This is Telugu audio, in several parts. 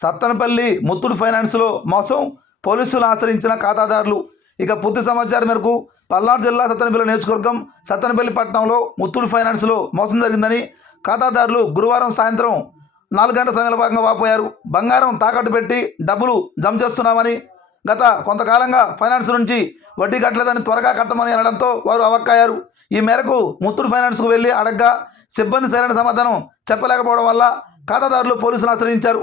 సత్తనపల్లి ముత్తుడు ఫైనాన్స్లో మోసం పోలీసులు ఆశ్రయించిన ఖాతాదారులు. ఇక పూర్తి సమాచారం మేరకు పల్నాడు జిల్లా సత్తనపల్లి నియోజకవర్గం సత్తనపల్లి పట్టణంలో ముత్తుడు ఫైనాన్స్లో మోసం జరిగిందని ఖాతాదారులు గురువారం సాయంత్రం నాలుగు గంటల సమయంలో భాగంగా వాపోయారు. బంగారం తాకట్టు పెట్టి డబ్బులు జమ చేస్తున్నామని గత కొంతకాలంగా ఫైనాన్స్ నుంచి వడ్డీ కట్టలేదని త్వరగా కట్టమని అనడంతో వారు అవక్కయ్యారు. ఈ మేరకు ముత్తూట్ ఫైనాన్స్కు వెళ్ళి అడగ్గా సిబ్బంది సరైన సమాధానం చెప్పలేకపోవడం వల్ల ఖాతాదారులు పోలీసులు ఆశ్రయించారు.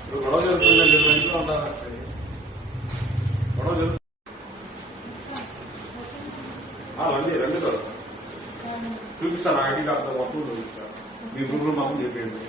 ఇప్పుడు గొడవ జరుగుతుందండి ఇంట్లో ఉంటారా? గొడవ జరుగుతుంది రండి రండి సార్. చూపిస్తాను ఐడి కార్డు మొత్తం చూపిస్తాను మీ గ్రూప్ మొత్తం చెప్పేయండి.